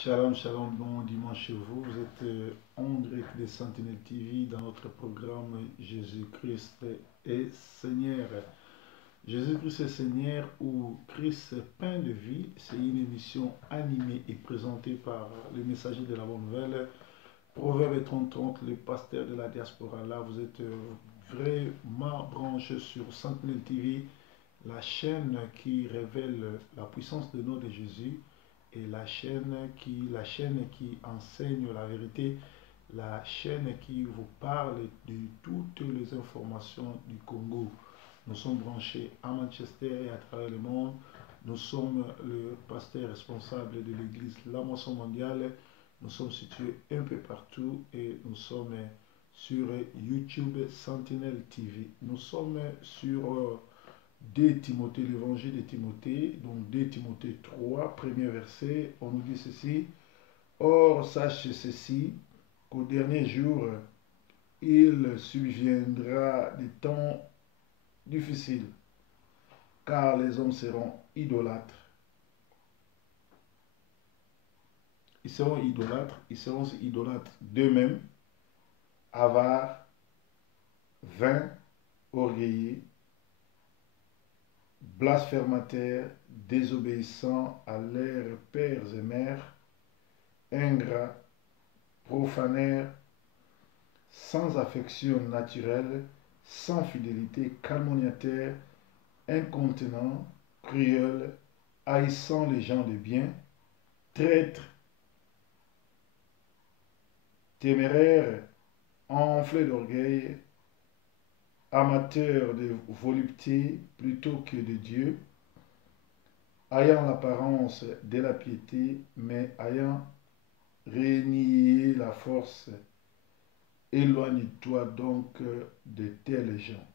Shalom, shalom, bon dimanche chez vous. Vous êtes en direct des Sentinelles TV dans notre programme Jésus-Christ est Seigneur. Jésus-Christ est Seigneur ou Christ pain de vie, c'est une émission animée et présentée par le messager de la bonne nouvelle, Proverbe 30, le pasteur de la diaspora. Là, vous êtes vraiment branché sur Sentinelle TV, la chaîne qui révèle la puissance de nom de Jésus et la chaîne qui enseigne la vérité, la chaîne qui vous parle de toutes les informations du Congo. Nous sommes branchés à Manchester et à travers le monde. Nous sommes le pasteur responsable de l'église La Moisson Mondiale. Nous sommes situés un peu partout et nous sommes sur YouTube Sentinelle TV. Nous sommes sur 2 Timothée, l'évangile de Timothée, donc 2 Timothée 3, premier verset, on nous dit ceci: Or, sache ceci, qu'au dernier jour, il surviendra des temps difficiles, car les hommes seront idolâtres. Ils seront idolâtres d'eux-mêmes, avares, vains, orgueilleux, blasphémateurs, désobéissants à leurs pères et mères, ingrats, profaneurs, sans affection naturelle, sans fidélité, calomniateurs, incontinents, cruels, haïssant les gens de bien, traîtres, téméraires, enflés d'orgueil, amateurs de volupté plutôt que de Dieu, ayant l'apparence de la piété, mais ayant renié la force. Éloigne-toi donc de tels gens.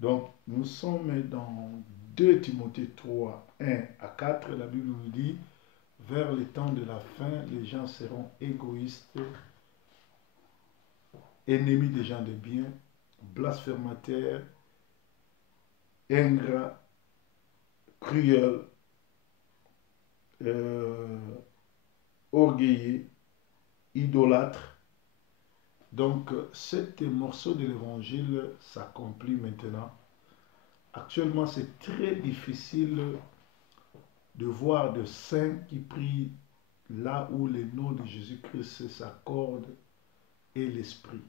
Donc, nous sommes dans 2 Timothée 3, 1 à 4. La Bible nous dit, vers les temps de la fin, les gens seront égoïstes, ennemis des gens de bien, blasphémateurs, ingrats, cruels, orgueilleux, idolâtres. Donc, cet morceau de l'évangile s'accomplit maintenant. Actuellement, c'est très difficile de voir de saints qui prient là où les noms de Jésus-Christ s'accordent et l'Esprit.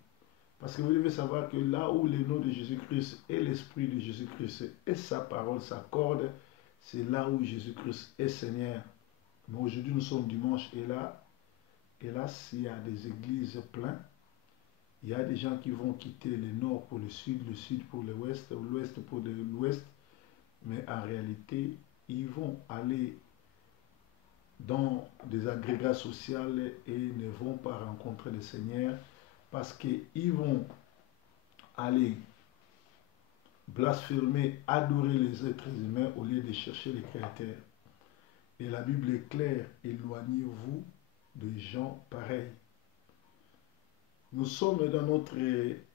Parce que vous devez savoir que là où les noms de Jésus-Christ et l'Esprit de Jésus-Christ et sa parole s'accordent, c'est là où Jésus-Christ est Seigneur. Mais aujourd'hui, nous sommes dimanche et là, hélas, il y a des églises pleines. Il y a des gens qui vont quitter le nord pour le sud pour l'ouest, l'ouest pour l'ouest. Mais en réalité, ils vont aller dans des agrégats sociaux et ne vont pas rencontrer le Seigneur parce qu'ils vont aller blasphémer, adorer les êtres humains au lieu de chercher le Créateur. Et la Bible est claire, éloignez-vous de gens pareils. Nous sommes dans notre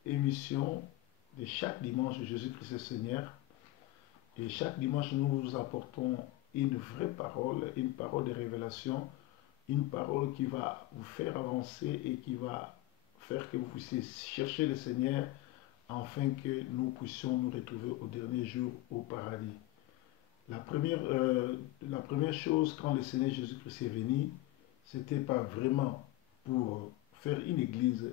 émission de chaque dimanche Jésus-Christ est Seigneur. Et chaque dimanche, nous vous apportons une vraie parole, une parole de révélation, une parole qui va vous faire avancer et qui va faire que vous puissiez chercher le Seigneur afin que nous puissions nous retrouver au dernier jour au paradis. La première chose, quand le Seigneur Jésus-Christ est venu, c'était pas vraiment pour faire une église,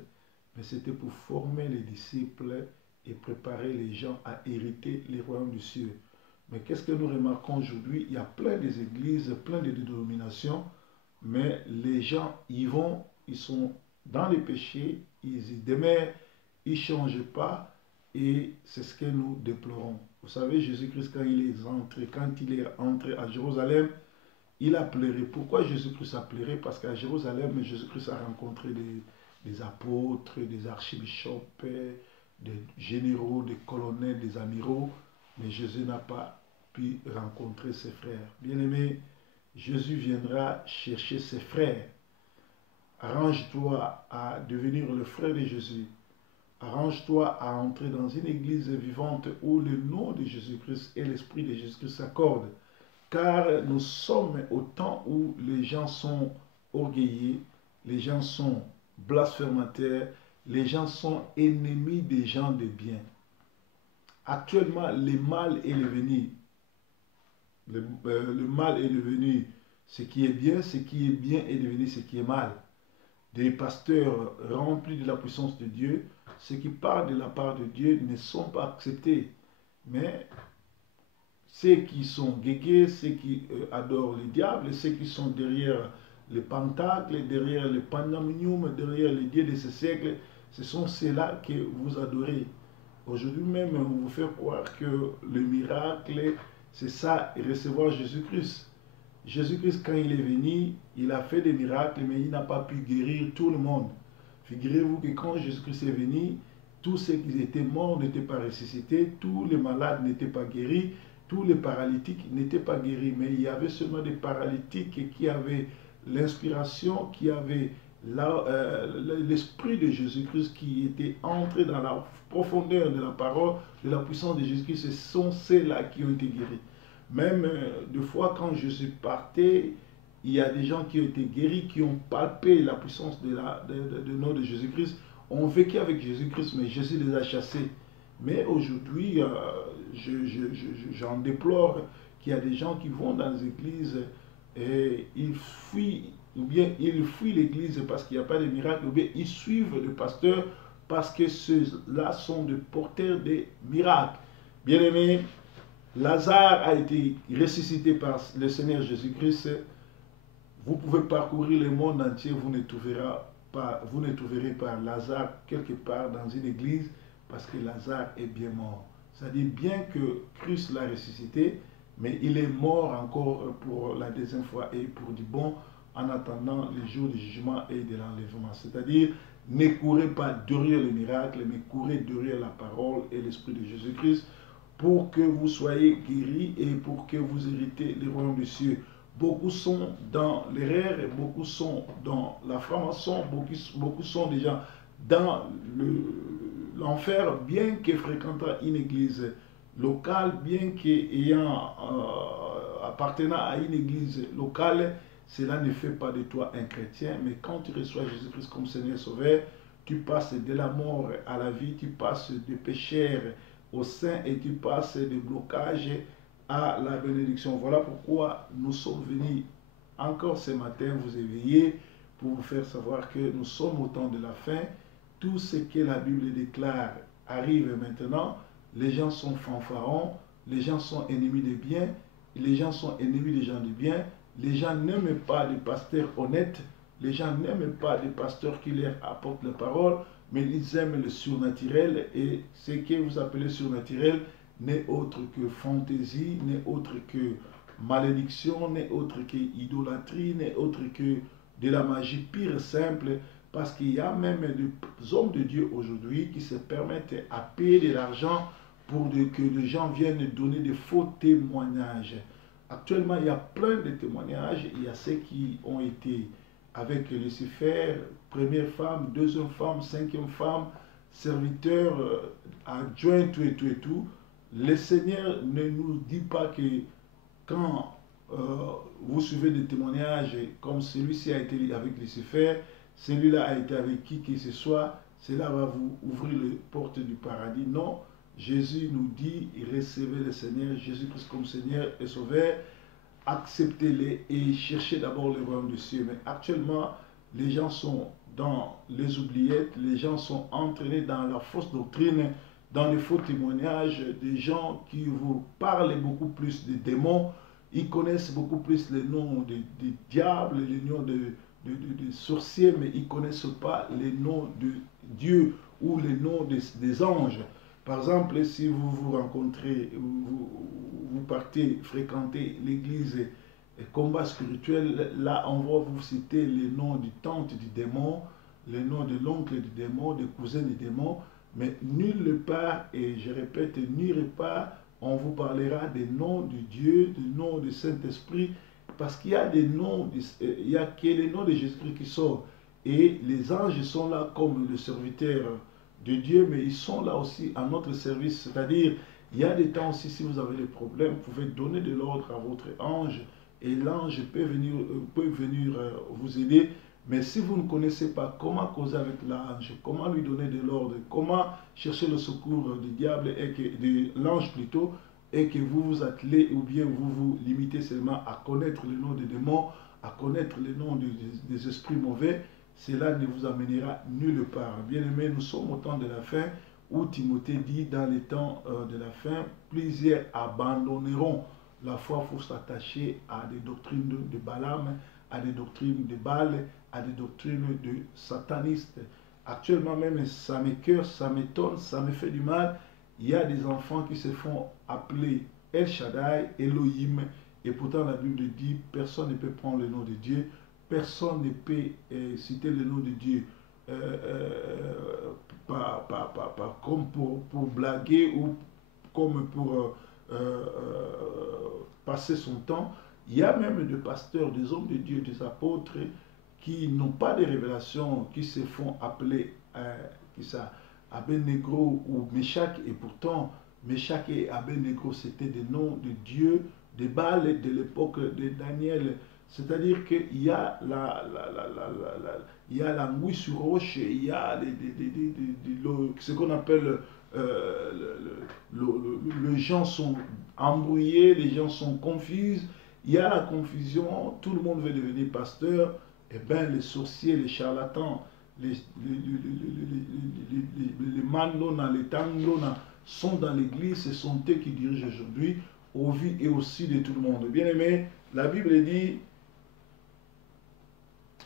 mais c'était pour former les disciples et préparer les gens à hériter les royaumes du ciel. Mais qu'est-ce que nous remarquons aujourd'hui? Il y a plein des églises, plein de dénominations, mais les gens y vont, ils sont dans les péchés, ils y demeurent, ils ne changent pas, et c'est ce que nous déplorons. Vous savez, Jésus-Christ, quand il est entré à Jérusalem, il a pleuré. Pourquoi Jésus-Christ a pleuré? Parce qu'à Jérusalem, Jésus-Christ a rencontré des apôtres, des archibishops, des généraux, des colonels, des amiraux, mais Jésus n'a pas pu rencontrer ses frères. Bien-aimé, Jésus viendra chercher ses frères. Arrange-toi à devenir le frère de Jésus. Arrange-toi à entrer dans une église vivante où le nom de Jésus-Christ et l'Esprit de Jésus-Christ s'accordent. Car nous sommes au temps où les gens sont orgueilleux, les gens sont blasphémateurs, les gens sont ennemis des gens de bien. Actuellement, le mal est devenu, le mal est devenu ce qui est bien est devenu ce qui est mal. Des pasteurs remplis de la puissance de Dieu, ceux qui parlent de la part de Dieu ne sont pas acceptés. Mais ceux qui sont guégués, ceux qui adorent le diable, ceux qui sont derrière les pentacles, derrière les pandaminium, derrière les dieux de ce siècle, ce sont ceux-là que vous adorez. Aujourd'hui même, on vous fait croire que le miracle, c'est ça, recevoir Jésus-Christ. Jésus-Christ, quand il est venu, il a fait des miracles, mais il n'a pas pu guérir tout le monde. Figurez-vous que quand Jésus-Christ est venu, tous ceux qui étaient morts n'étaient pas ressuscités, tous les malades n'étaient pas guéris, tous les paralytiques n'étaient pas guéris, mais il y avait seulement des paralytiques qui avaient l'inspiration, qui avaient l'esprit de Jésus-Christ qui était entré dans la profondeur de la parole, de la puissance de Jésus-Christ. Ce sont ceux-là qui ont été guéris. Même deux fois quand Jésus partait, il y a des gens qui ont été guéris, qui ont palpé la puissance de nom de Jésus-Christ, ont vécu avec Jésus-Christ, mais Jésus les a chassés. Mais aujourd'hui, j'en déplore qu'il y a des gens qui vont dans les églises et ils fuient, ou bien ils fuient l'église parce qu'il n'y a pas de miracle, ou bien ils suivent le pasteur parce que ceux-là sont des porteurs des miracles. Bien-aimés, Lazare a été ressuscité par le Seigneur Jésus-Christ. Vous pouvez parcourir le monde entier, vous ne trouverez pas Lazare quelque part dans une église parce que Lazare est bien mort. C'est-à-dire bien que Christ l'a ressuscité, mais il est mort encore pour la deuxième fois et pour du bon en attendant le jour du jugement et de l'enlèvement. C'est-à-dire, ne courez pas derrière le miracle, mais courez derrière la parole et l'Esprit de Jésus-Christ pour que vous soyez guéris et pour que vous héritez le royaume des cieux. Beaucoup sont dans l'erreur, beaucoup sont dans la franc-maçon, beaucoup sont déjà dans l'enfer, bien que fréquentant une église locale, bien qu'ayant appartenant à une église locale, cela ne fait pas de toi un chrétien. Mais quand tu reçois Jésus-Christ comme Seigneur Sauveur, tu passes de la mort à la vie, tu passes de pécheur au saint et tu passes des blocages à la bénédiction. Voilà pourquoi nous sommes venus encore ce matin vous éveiller pour vous faire savoir que nous sommes au temps de la fin. Tout ce que la Bible déclare arrive maintenant. Les gens sont fanfarons, les gens sont ennemis des biens, les gens sont ennemis des gens du bien, les gens n'aiment pas des pasteurs honnêtes, les gens n'aiment pas des pasteurs qui leur apportent la parole, mais ils aiment le surnaturel, et ce que vous appelez surnaturel n'est autre que fantaisie, n'est autre que malédiction, n'est autre que idolâtrie, n'est autre que de la magie pure et simple, parce qu'il y a même des hommes de Dieu aujourd'hui qui se permettent à payer de l'argent pour que les gens viennent donner des faux témoignages. Actuellement, il y a plein de témoignages. Il y a ceux qui ont été avec Lucifer, première femme, deuxième femme, cinquième femme, serviteur, adjoint, tout et tout et tout. Le Seigneur ne nous dit pas que quand vous suivez des témoignages comme celui-ci a été avec Lucifer, celui-là a été avec qui que ce soit, cela va vous ouvrir les portes du paradis. Non, Jésus nous dit, recevez le Seigneur, Jésus-Christ comme Seigneur et Sauveur, acceptez-les et cherchez d'abord le royaume des cieux. Mais actuellement, les gens sont dans les oubliettes, les gens sont entraînés dans la fausse doctrine, dans les faux témoignages, des gens qui vous parlent beaucoup plus des démons, ils connaissent beaucoup plus les noms des diables, les noms de sorciers, mais ils ne connaissent pas les noms de Dieu ou les noms des anges. Par exemple, si vous vous rencontrez, vous partez fréquenter l'église et combat spirituel, là on va vous citer les noms du tante du démon, les noms de l'oncle du démon, des cousins du démon, mais nulle part, et je répète, nulle part, on vous parlera des noms de Dieu, des noms du Saint-Esprit, parce qu'il y a des noms, il n'y a que les noms de Jésus-Christ qui sortent. Et les anges sont là comme le serviteur de Dieu, mais ils sont là aussi à notre service. C'est-à-dire, il y a des temps aussi, si vous avez des problèmes, vous pouvez donner de l'ordre à votre ange et l'ange peut venir vous aider. Mais si vous ne connaissez pas comment causer avec l'ange, comment lui donner de l'ordre, comment chercher le secours du diable, et de l'ange plutôt, et que vous vous attelez ou bien vous vous limitez seulement à connaître le nom des démons, à connaître le nom des esprits mauvais, cela ne vous amènera nulle part. Bien aimé, nous sommes au temps de la fin où Timothée dit dans les temps de la fin, plusieurs abandonneront la foi pour s'attacher à des doctrines de Balaam, à des doctrines de Baal, à des doctrines de satanistes. Actuellement même, ça m'écoeure, ça m'étonne, ça me fait du mal. Il y a des enfants qui se font appeler El Shaddai, Elohim, et pourtant la Bible dit, personne ne peut prendre le nom de Dieu, personne ne peut citer le nom de Dieu comme pour blaguer ou comme pour passer son temps. Il y a même des pasteurs, des hommes de Dieu, des apôtres qui n'ont pas de révélations, qui se font appeler Abednego ou Meshach, et pourtant Meshach et Abednego c'était des noms de Dieu, de Baal de l'époque de Daniel. C'est-à-dire qu'il y a l'anguille sur roche, il y a ce qu'on appelle les gens sont embrouillés, les gens sont confus, il y a la confusion, tout le monde veut devenir pasteur. Eh bien, les sorciers, les charlatans, les mandona, les tangona sont dans l'église, ce sont eux qui dirigent aujourd'hui, au vu et aussi de tout le monde. Bien aimé, la Bible dit,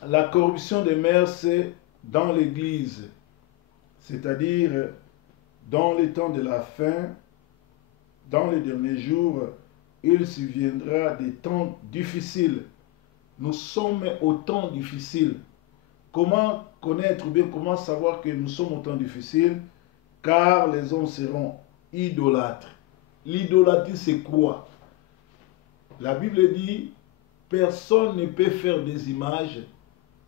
la corruption des mœurs, c'est dans l'église, c'est-à-dire dans les temps de la fin, dans les derniers jours, il surviendra des temps difficiles. Nous sommes au temps difficile. Comment connaître ou bien comment savoir que nous sommes au temps difficile? Car les hommes seront idolâtres. L'idolâtrie, c'est quoi? La Bible dit, personne ne peut faire des images,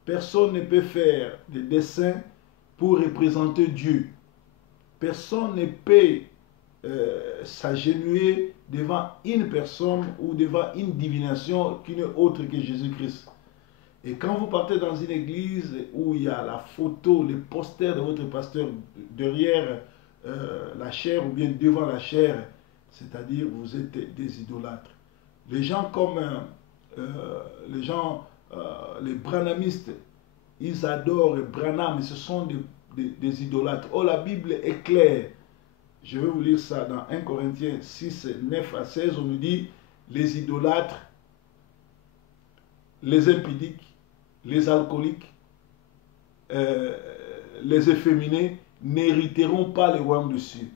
personne ne peut faire des dessins pour représenter Dieu. Personne ne peut s'agenouiller devant une personne ou devant une divination qui n'est autre que Jésus-Christ. Et quand vous partez dans une église où il y a la photo, le poster de votre pasteur derrière la chaire ou bien devant la chaire, c'est-à-dire vous êtes des idolâtres. Les gens comme les branhamistes, ils adorent Branham, ce sont des idolâtres. Oh, la Bible est claire. Je vais vous lire ça dans 1 Corinthiens 6, 9 à 16. On nous dit, les idolâtres, les impudiques, les alcooliques, les efféminés n'hériteront pas le royaume des cieux.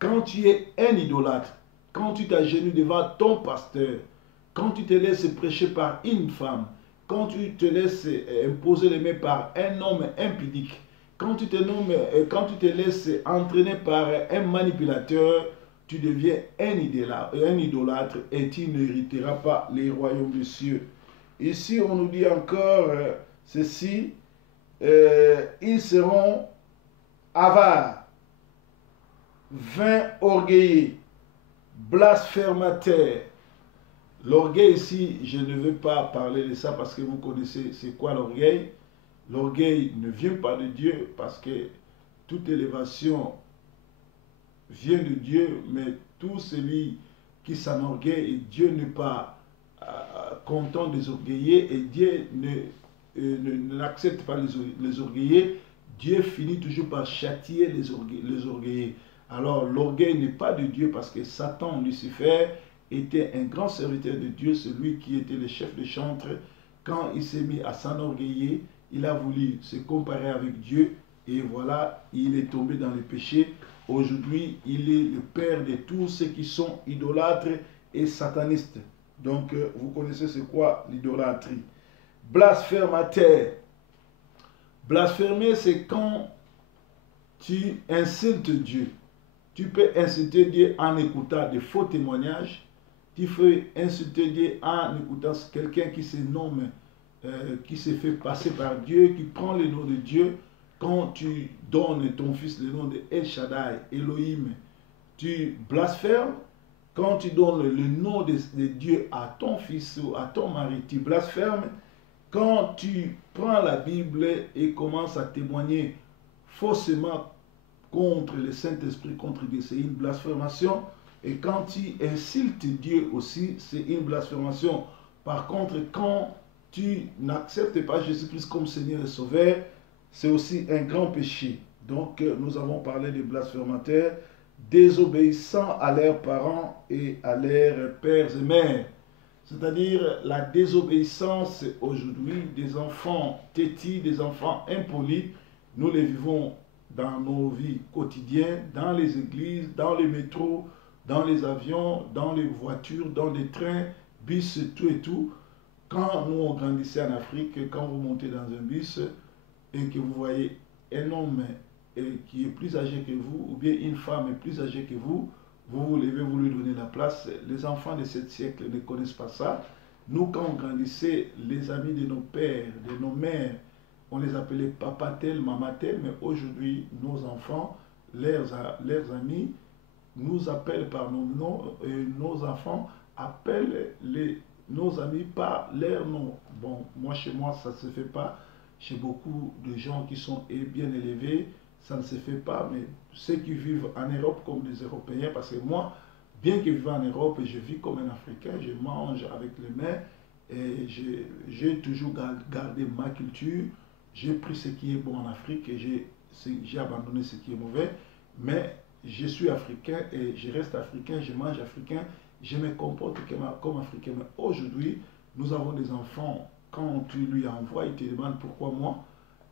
Quand tu es un idolâtre, quand tu t'agenouilles devant ton pasteur, quand tu te laisses prêcher par une femme, quand tu te laisses imposer les mains par un homme impudique, quand tu te laisses entraîner par un manipulateur, tu deviens un idolâtre et tu n'hériteras pas les royaumes des cieux. Ici, on nous dit encore ceci, ils seront avares, vains orgueilleux, blasphémateurs. L'orgueil ici, je ne veux pas parler de ça parce que vous connaissez c'est quoi l'orgueil. L'orgueil ne vient pas de Dieu parce que toute élévation vient de Dieu, mais tout celui qui s'enorgueille, Dieu n'est pas content des orgueillés et Dieu n'accepte pas les orgueillés. Dieu finit toujours par châtier les orgueillés. Alors l'orgueil n'est pas de Dieu parce que Satan, Lucifer, était un grand serviteur de Dieu, celui qui était le chef de chantre. Quand il s'est mis à s'enorgueiller, il a voulu se comparer avec Dieu et voilà, il est tombé dans le péché. Aujourd'hui, il est le père de tous ceux qui sont idolâtres et satanistes. Donc, vous connaissez c'est quoi l'idolâtrie. Blasphémateur. Blasphémer, c'est quand tu insultes Dieu. Tu peux insulter Dieu en écoutant des faux témoignages. Tu peux insulter Dieu en écoutant quelqu'un qui se nomme, qui se fait passer par Dieu, qui prend le nom de Dieu. Quand tu donnes ton fils le nom de El Shaddai, Elohim, tu blasphèmes. quand tu donnes le nom de Dieu à ton fils ou à ton mari, tu blasphèmes. Quand tu prends la Bible et commences à témoigner faussement contre le Saint-Esprit, contre Dieu, c'est une blasphémation. Et quand tu insultes Dieu aussi, c'est une blasphémation. Par contre, quand tu n'acceptes pas Jésus-Christ comme Seigneur et Sauveur, c'est aussi un grand péché. Donc, nous avons parlé des blasphémateurs, désobéissants à leurs parents et à leurs pères et mères. C'est-à-dire la désobéissance aujourd'hui des enfants têtis, des enfants impolis. Nous les vivons dans nos vies quotidiennes, dans les églises, dans les métros, dans les avions, dans les voitures, dans les trains, bus, tout et tout. Quand nous on grandissait en Afrique, quand vous montez dans un bus et que vous voyez un homme qui est plus âgé que vous, ou bien une femme plus âgée que vous, vous vous levez, vous lui donnez la place. Les enfants de ce siècle ne connaissent pas ça. Nous, quand on grandissait, les amis de nos pères, de nos mères, on les appelait papa tel, maman tel, mais aujourd'hui, nos enfants, leurs amis, nous appellent par nos noms, et nos enfants appellent nos amis par leurs noms. Bon, moi, chez moi, ça ne se fait pas. Chez beaucoup de gens qui sont bien élevés, ça ne se fait pas, mais ceux qui vivent en Europe comme des Européens, parce que moi, bien que vivant en Europe, je vis comme un Africain, je mange avec les mains, et j'ai toujours gardé ma culture, j'ai pris ce qui est bon en Afrique, et j'ai abandonné ce qui est mauvais, mais je suis africain, et je reste africain, je mange africain, je me comporte comme africain. Mais aujourd'hui, nous avons des enfants, quand tu lui envoies, il te demande pourquoi moi.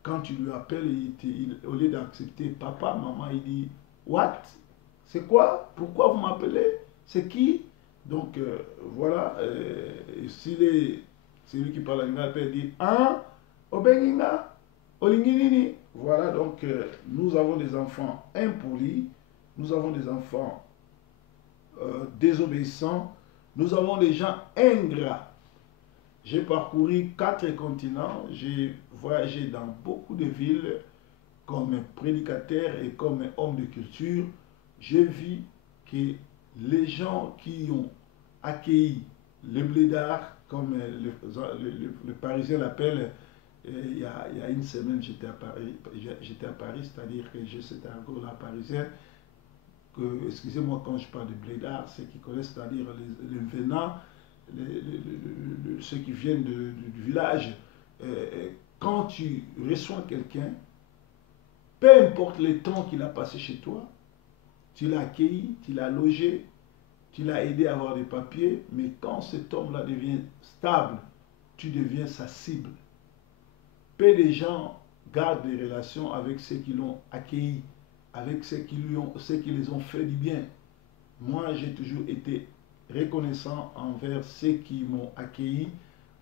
Quand tu lui appelles, au lieu d'accepter papa, maman, il dit what? C'est quoi? Pourquoi vous m'appelez? C'est qui? Donc voilà, c'est lui qui parle en il dit ah, Obenginga, Olinginini. Voilà, donc nous avons des enfants impolis, nous avons des enfants désobéissants, nous avons des gens ingrats. J'ai parcouru 4 continents, j'ai voyagé dans beaucoup de villes comme prédicateur et comme homme de culture. J'ai vu que les gens qui ont accueilli le blédard, comme le Parisien l'appelle, il y a une semaine j'étais à Paris, c'est-à-dire que j'ai cet argot-là parisien, excusez-moi quand je parle de blédard, ceux qui connaissent, c'est-à-dire les venants, ceux qui viennent du village, quand tu reçois quelqu'un, peu importe le temps qu'il a passé chez toi, tu l'as accueilli, tu l'as logé, tu l'as aidé à avoir des papiers, mais quand cet homme-là devient stable, tu deviens sa cible. Peu de gens gardent des relations avec ceux qui l'ont accueilli, avec ceux qui les ont fait du bien. Moi, j'ai toujours été reconnaissant envers ceux qui m'ont accueilli,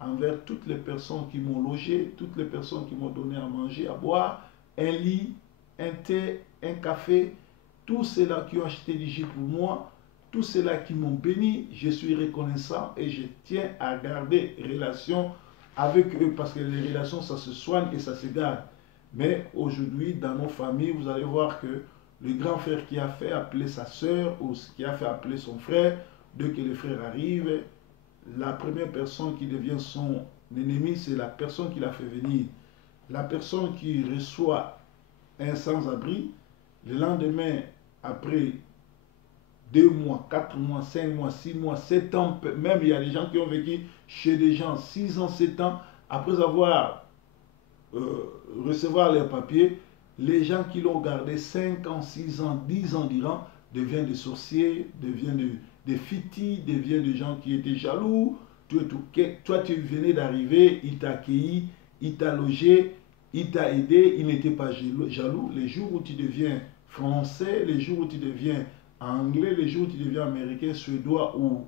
envers toutes les personnes qui m'ont logé, toutes les personnes qui m'ont donné à manger, à boire, un lit, un thé, un café, tous ceux-là qui ont acheté du jus pour moi, tous ceux-là qui m'ont béni, je suis reconnaissant et je tiens à garder relation avec eux parce que les relations, ça se soigne et ça se garde. Mais aujourd'hui, dans nos familles, vous allez voir que le grand frère qui a fait appeler sa soeur ou qui a fait appeler son frère, dès que le frère arrive, la première personne qui devient son ennemi, c'est la personne qui l'a fait venir. La personne qui reçoit un sans-abri, le lendemain, après 2 mois, 4 mois, 5 mois, 6 mois, 7 ans, même il y a des gens qui ont vécu chez des gens 6 ans, 7 ans, après avoir recevoir leurs papiers, les gens qui l'ont gardé 5 ans, 6 ans, 10 ans durant, deviennent des sorciers, deviennent des fitis, deviennent des gens qui étaient jaloux. Toi, tu venais d'arriver, il t'a accueilli, il t'a logé, il t'a aidé, il n'était pas jaloux. Les jours où tu deviens français, les jours où tu deviens anglais, les jours où tu deviens américain, suédois ou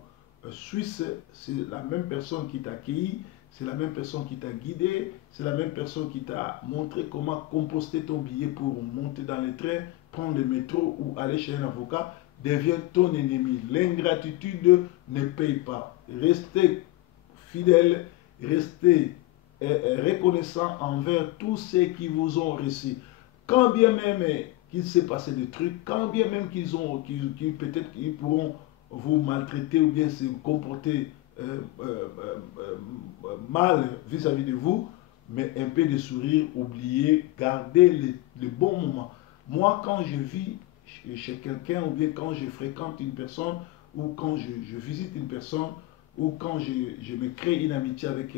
suisse, c'est la même personne qui t'a accueilli, c'est la même personne qui t'a guidé, c'est la même personne qui t'a montré comment composter ton billet pour monter dans le train, prendre le métro ou aller chez un avocat, devient ton ennemi. L'ingratitude ne paye pas. Restez fidèles, restez reconnaissants envers tous ceux qui vous ont reçu. Quand bien même qu'il s'est passé des trucs, quand bien même peut-être qu'ils pourront vous maltraiter ou bien se comporter mal vis-à-vis de vous, mais un peu de sourire, oubliez, gardez les bons moments. Moi, quand je vis chez quelqu'un ou bien quand je fréquente une personne ou quand je visite une personne ou quand je me crée une amitié avec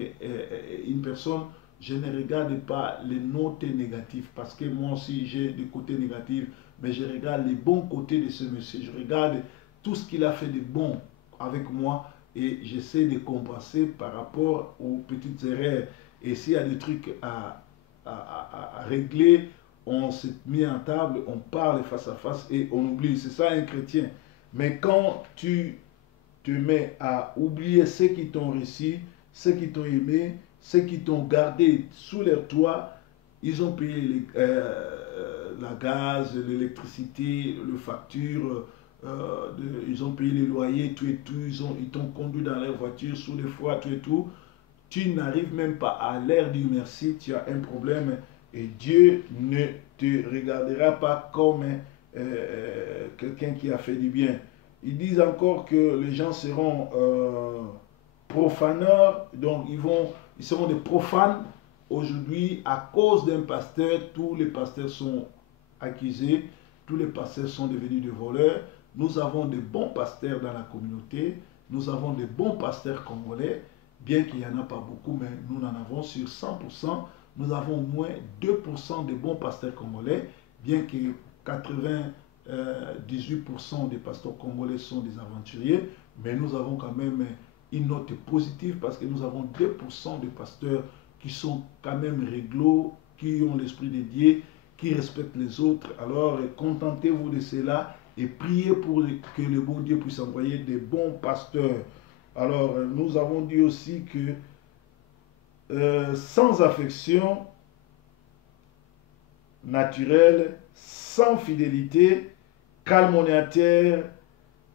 une personne, je ne regarde pas les notes négatives parce que moi aussi j'ai des côtés négatifs, mais je regarde les bons côtés de ce monsieur. Je regarde tout ce qu'il a fait de bon avec moi et j'essaie de compenser par rapport aux petites erreurs. Et s'il y a des trucs à régler, on se met en table, on parle face à face et on oublie. C'est ça un chrétien. Mais quand tu te mets à oublier ceux qui t'ont réussi, ceux qui t'ont aimé, ceux qui t'ont gardé sous leur toit, ils ont payé la gaz, l'électricité, le facture, ils ont payé les loyers, tout et tout, ils t'ont conduit dans leur voiture, sous les foies, tout et tout. Tu n'arrives même pas à leur dire merci, tu as un problème et Dieu ne te regardera pas comme quelqu'un qui a fait du bien. Ils disent encore que les gens seront profaneurs, donc ils seront des profanes. Aujourd'hui, à cause d'un pasteur, tous les pasteurs sont accusés, tous les pasteurs sont devenus des voleurs. Nous avons de bons pasteurs dans la communauté, nous avons de bons pasteurs congolais, bien qu'il n'y en a pas beaucoup, mais nous en avons sur 100%, nous avons au moins 2% de bons pasteurs congolais, bien que 98% des pasteurs congolais sont des aventuriers, mais nous avons quand même une note positive parce que nous avons 2% de pasteurs qui sont quand même réglo, qui ont l'esprit de Dieu, qui respectent les autres. Alors contentez-vous de cela et priez pour que le bon Dieu puisse envoyer des bons pasteurs. Alors nous avons dit aussi que sans affection naturelle, sans fidélité, calomniateur,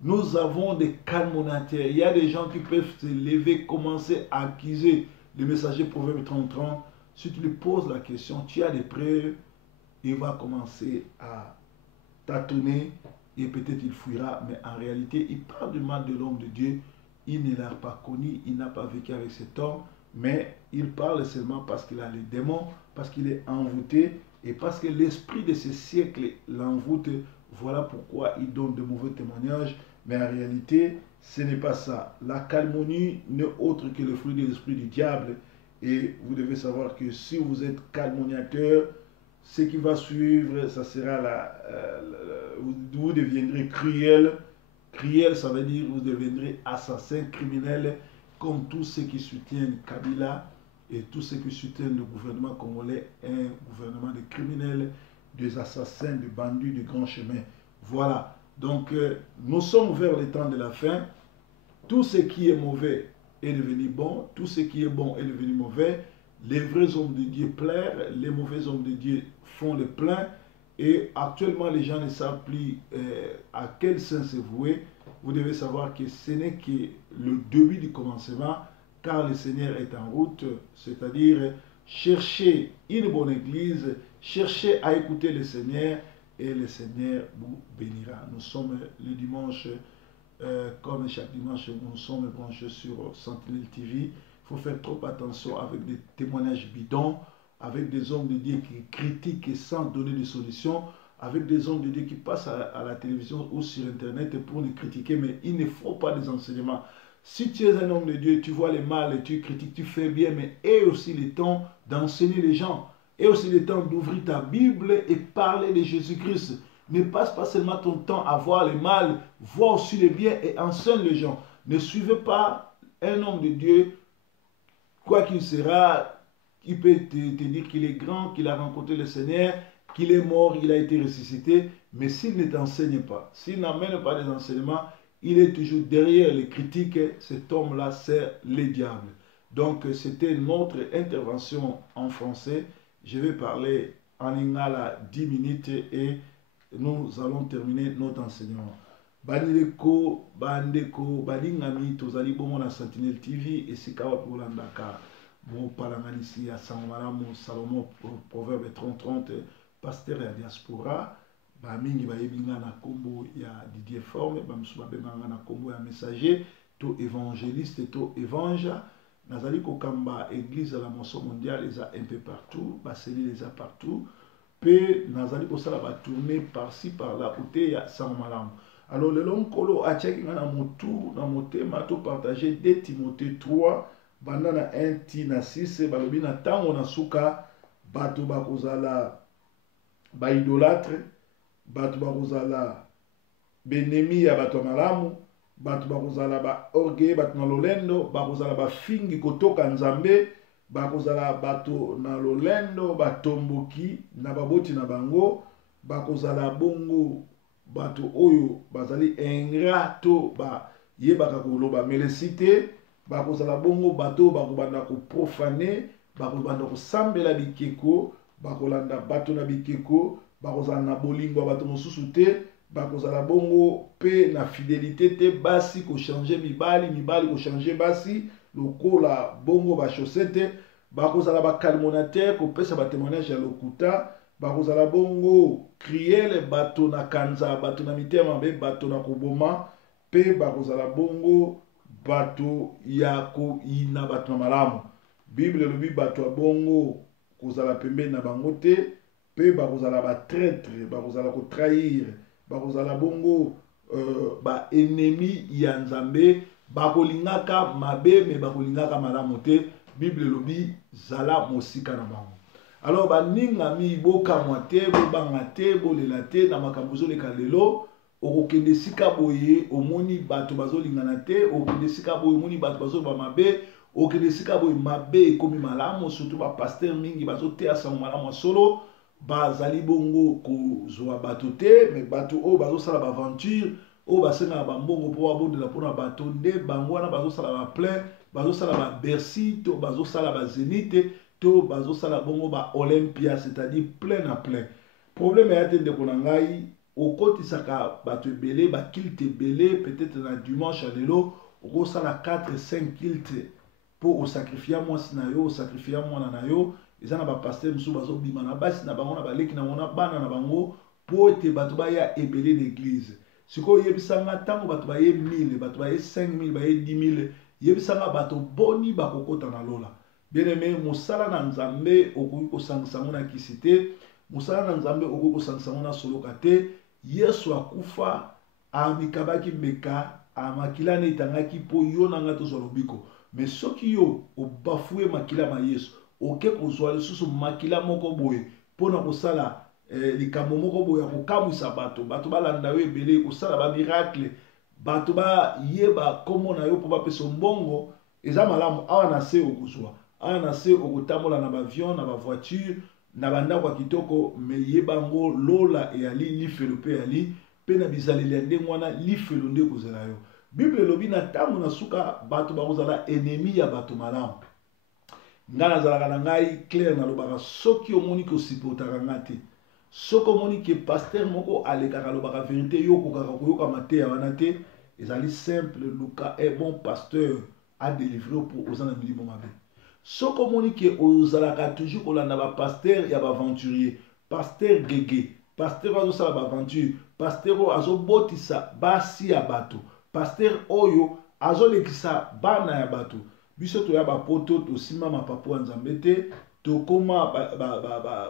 nous avons des calomniateurs. Il y a des gens qui peuvent se lever, commencer à accuser le messager Proverbe 30-30. Si tu lui poses la question, tu as des preuves, il va commencer à tâtonner et peut-être il fuira. Mais en réalité, il parle du mal de l'homme de Dieu. Il ne l'a pas connu, il n'a pas vécu avec cet homme, mais il parle seulement parce qu'il a les démons, parce qu'il est envoûté et parce que l'esprit de ce siècle l'envoûte. Voilà pourquoi il donne de mauvais témoignages, mais en réalité, ce n'est pas ça. La calomnie n'est autre que le fruit de l'esprit du diable. Et vous devez savoir que si vous êtes calomniateur, ce qui va suivre, ça sera vous deviendrez cruel. Cruel, ça veut dire vous deviendrez assassin, criminel, comme tous ceux qui soutiennent Kabila et tous ceux qui soutiennent le gouvernement congolais, un gouvernement de criminels, des assassins, de bandits, de grands chemins. Voilà. Donc, nous sommes vers le temps de la fin. Tout ce qui est mauvais est devenu bon. Tout ce qui est bon est devenu mauvais. Les vrais hommes de Dieu pleurent. Les mauvais hommes de Dieu font le plein. Et actuellement, les gens ne savent plus à quel sens se vouer. Vous devez savoir que ce n'est que le début du commencement, car le Seigneur est en route. C'est-à-dire, cherchez une bonne église, cherchez à écouter le Seigneur et le Seigneur vous bénira. Nous sommes le dimanche, comme chaque dimanche, nous sommes branchés sur Sentinelle TV. Il faut faire trop attention avec des témoignages bidons, avec des hommes de Dieu qui critiquent sans donner de solution, avec des hommes de Dieu qui passent à la télévision ou sur Internet pour nous critiquer, mais il ne faut pas des enseignements. Si tu es un homme de Dieu, tu vois le mal et tu critiques, tu fais bien, mais aie aussi le temps d'enseigner les gens, aie aussi le temps d'ouvrir ta Bible et parler de Jésus-Christ. Ne passe pas seulement ton temps à voir le mal, vois aussi le bien et enseigne les gens. Ne suivez pas un homme de Dieu, quoi qu'il sera. Il peut te dire qu'il est grand, qu'il a rencontré le Seigneur, qu'il est mort, il a été ressuscité, mais s'il ne t'enseigne pas, s'il n'amène pas des enseignements, il est toujours derrière les critiques. Cet homme-là, c'est le diable. Donc, c'était notre intervention en français. Je vais parler en lingala 10 minutes et nous allons terminer notre enseignement. Banileko, bandeko, balingami, tozali bomo na Sentinelle TV et sikawa polandaka. Mon palanganisi à Sangmaramu, Salomon, Proverbe 30-30, pasteur et diaspora. ba mingi ba yebinga na kombo ya Didier Forme, ba musu ba benganga na kombo ya messager to évangéliste to évangile. Nazali kokamba église à la moisson mondiale eza un peu partout, ba cellule eza partout. Pe nazali kosala ba tourner par-ci par-là côté ya Sangmalam. Alors le long kolo atiaki nga na motu na motema to partager 2 Timothée 3 banda na 1 ti na 6 balobi na tango na suka bato bakozala ba idolâtre, bato bakozala benemi ya bato malamu, bato bakozala ba orgueil, bato na lolendo, bakozala ba fingi kotoka nzambe, bakozala bato na lolendo, batomboki na baboti na bango, bakozala bongo bato oyo bazali ingrat to ba yebaka koloba melesite, bakozala bongo bato bakobanda ko profane, bakobanda ko sambela bikeko, bakolanda bato na bikeko, bakozala na bolingo bato mosusu te, bakozala bongo pe na fidélité te, basi ko changer mibali, mibali ko changer basi, lokola bongo ba chaussette, bakozala ba calmonateur ko pesa ba témoignage ya lokuta, bakozala bongo crier bato na kanza, bato na mitema be bato na koboma, pe bakozala bongo bato ya ko ina bato na malamu. Bible lobi bato ya bongo kozala pembe na bango te, pe bakozala ba traître, bakozala ko trahir, bakozala bongo ba ennemi ya nzambe, bakolingaka mabe me bakolingaka malamu te. Bible lobi zala mosika na bango. Alors baninga mi boka mwate bo bangate bo lelate na makambo zoleka lelo, okokende sika boye omoni bato bazolingana te, okokende sika boye omoni bato bazoloba mabe, okokende sika boye mabe ekomi malamu, surtout ba pasteur mingi bazoteya sango malamu solo, bazali bongo kozwa bato te, mais bato o bazosala ba aventure, o basenga ba mbongo po babondela pona bato nde bango wana bazosala ba plein, bazosala ba Bercy to bazosala ba Zénith to bazosala bongo ba Olympia, c'est-à-dire plein à plein. Problème ya te ndeko na ngai okotisaka bato ebele ba kilte ebele, peut-être na dimanche à lelo okosala 4-5 kilte po osakrifia mwasi na yo, osakrifia mwana na yo. Eza na ba pasteur musu bazobima na basi na bango na baleki na mona bana na bango po ete bato baya ebele d'église. Sikoyo yebisanga tango bato baye 1000, bato baye 5000, baye 10000, yebisanga bato boni bakokota na lola. Bien aimé, mosala na nzambe okoki kosangisa ngo na kisi te, mosala na nzambe okoki kosangisa ngo na soloka te. Yesu akufa amikabaki mbeka, amakila na etangaki po yo na nga tozwa lobiko. Mais soki yo obafuye makila ma Yesu, oke kozwa lisusu makila moko boye pona kosala likambo moko boye ya kokamwisa bato, bato balanda yo ebele, kosala ba miracle, bato ba yeba kombo na yo po bapesa mbongo, eza malamu. Awa na se okozwa, awa na se okotambola na ba avion, na ba voiture, na bandako ya kitoko, me yebango lola eyali lifelo pe yali, pe na bizaleli ya ndenge wana lifelo nde kozela yo. Bible lobi na tango na suka bato bakozala ennemi ya bato malamu. Nga nazalaka na ngai clair na lobaka, soki omoni ko supportaka nga te, soki omoni ke pasteur moko alekaka lobaka vérité yo kokaka koyoka mateya wana te, ezali simple, luka un bon pasteur a délivré pour ozana milimo mabe. Soki omoni ke ozalaka toujours kolanda ba pasteur ya ba aventurier, pasteur gege, pasteur azosala ba aventure, pasteur oyo azobotisa basi ya bato, pasteur oyo azolekisa bana ya bato. Biso toya bapoto tosimba mapapu ya nzambe te, tokoma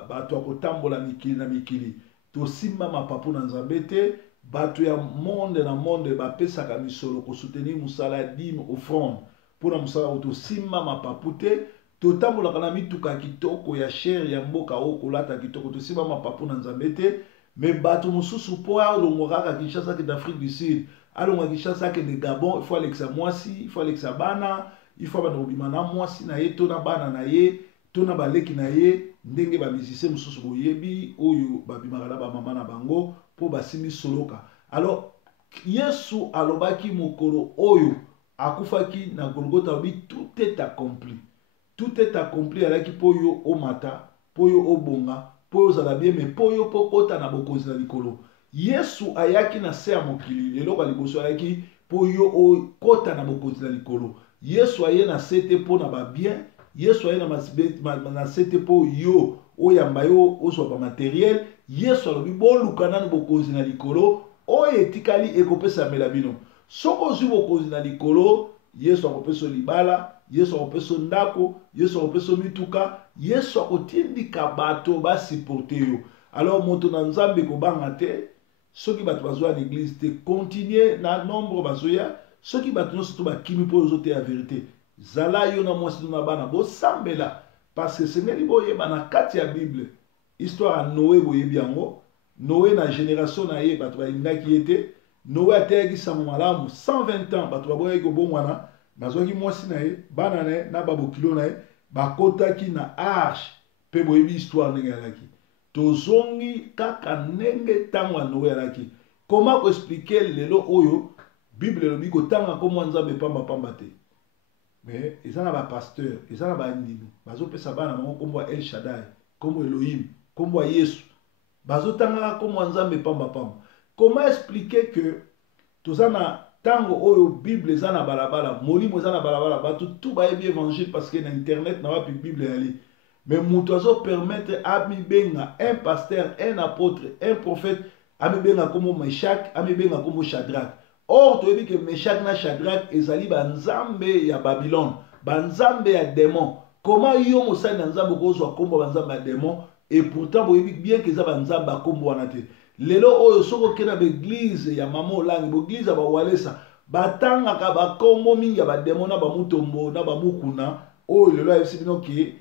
bato ya kotambola mikili na mikili, tosimba mapapu na nzambe te, bato ya monde na monde bapesaka misolo kosoutenir musala dîme offrande pona musala oyo tosimba mapapu te, totambolaka na mituka kitoko ya cher ya mboka oyo kolata kitoko, tosimba mapapu na nzambe te. Mais bato mosusu po alongo kaka Kinshasa ke d'Afrique du Sud, alongo Kinshasa ke de Gabon, il faut alekisa mwasi, il faut alekisa bana, il faut bana obima na mwasi na ye, to na bana na ye, to na baleki na ye, ndenge ba musicien mosusu boyebi oyo babimaka na ba mama na bango po basimi soloka. Alors Yesu alobaki mokolo oyo akufaki na Golgotha, obi tout est accompli. Tout est accompli alaki po yo omata, po yo obonga, po yo zala bien, mais po yo po kota na bokonzi na likolo. Yesu ayaki na se ya mokili, eloko liboso ayaki po yo kota na bokonzi na likolo. Yesu aye na se te po na ba bien, Yesu aye na sete po yo oyamba yo oso ba matériel Yesu alobi boluka nanu bokonzi na likolo oyo etikali ekopesa mela bino soko ozwi bokonzi na likolo Yesu akopesa libala Yesu akopesa ndako Yesu akopesa mituka Yesu akotindika bato basiporte yo alors moto na nzambe kobanga te soki bato bazwa na église te continuer na nombre bazoya soki bato nyonso to bakimi mpo ozote ya vérité zala yo na mwasi na bana bosambela parce que sengeli boyeba na kati ya bible histoire ya Noé boyebi yango Noé na génération na ye bato balingaki ye te Noé ateyaki sango malamu 120 ans bato baboyaki kobongwana nazwaki mwasi na ye bana na ye na babokilo na ye bakotaki na arche mpe boyebi histoire ndenge yalaki tozongi kaka ndenge ntango ya Noé alaki comment koexplike lelo oyo bible elobi kotanga komwa nzambe pamba te mais eza na bapasteur eza na bandimi bazopesa bana bango kombo ya El Shaddai kombo Elohim kombo ya Yesu bazotangaka komwa nzambe pamba comment expliquer que toza na tango oyo bible eza na balabala molimo eza na balabala bato tout bayebi évangile parce que na internet na wapi bible yali mais moto azopermettre amibenga un pasteur un apôtre un prophète amibenga kombo Meshak amibenga kombo Shadrach or toyebi ke Meshak na Shadrach ezali banzambe ya Babylone banzambe ya démon comment yo mosali na nzambe kozwa kombo banzambe ya démon et pourtant boyebi bien que eza banzambe akombo wana te lelo oyo soko okenda baeglize ya mama olangi baeglize ya bawalesa batangaka bakombo mingi ya bademo na bamutombo na bamukuna oyo lelo ayebisi bino ke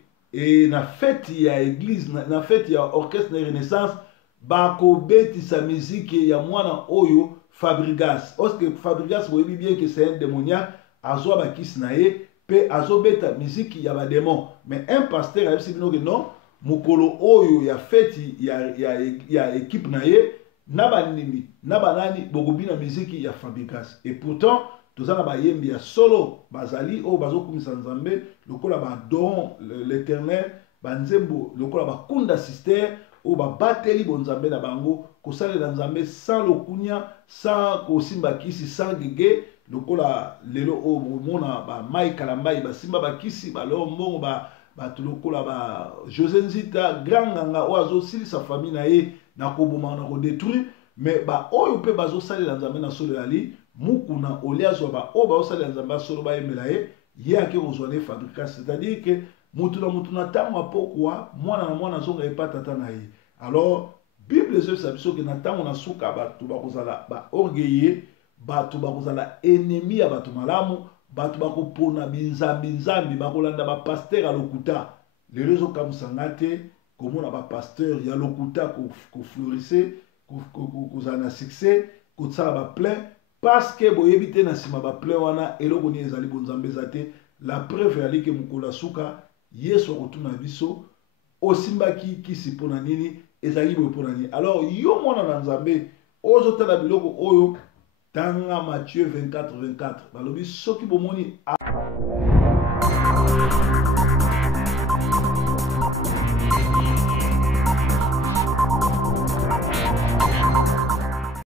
na fete ya église na fete ya orchestre na renaissance bakobetisa miziki ya mwana oyo Fabrigas oske Fabrigas boyebi bien que c'est un démoniaque azwa bakisi na ye pe azobeta miziki ya bademon mais un pasteur ayebisi bino ke non mukolo oyo ya feti ya équipe na ye na banimi na banani bokobina miziki ya Fabrikas et pourtant toza na bayembi ya solo bazali oyo bazokumisa nzambe lokola badon l'éternel banzembo lokola bakunda sister oyo babateli bonzambe na bango kosalela nzambe sans lokunya sans kosimba kisi sans gege lokola lelo oyo bomona bamai kalambai basimba bakisi baloo mbongo bato lokola ba José Nzita grand nganga oyo azosilisa famille na ye na koboma na kodétruire mais ba oyo mpe bazosalela nzambe na solo yali mukuna oli azwa ba oyo bazosalela nzambe solo bayembela ye ake kozwa ne Fabrikas c'est-à-dire que mutu na ntango apokwa mwana na mwana azonga epa tata na ye alors bible ezobisa biso ke na ntango na suka bato bakozala baorgueilleux bato bakozala ennemi ya bato malamu bato bakopona binzambi bakolanda bapaster ya lokuta lelo ezokamwisanga te komona bapaster ya lokuta koflorise kozala na succès kosala baplein parce que boyebi te na nsima baplein wana eloko nini ezali bonzambe eza te la preuve yali ke mokolo ya suka Yesu akotuna biso osimbaki kisi mpona nini ezali boye mpona nini alors yo mwana na nzambe ozotala biloko oyo tanga Matthieu 24 balobi soki bomoni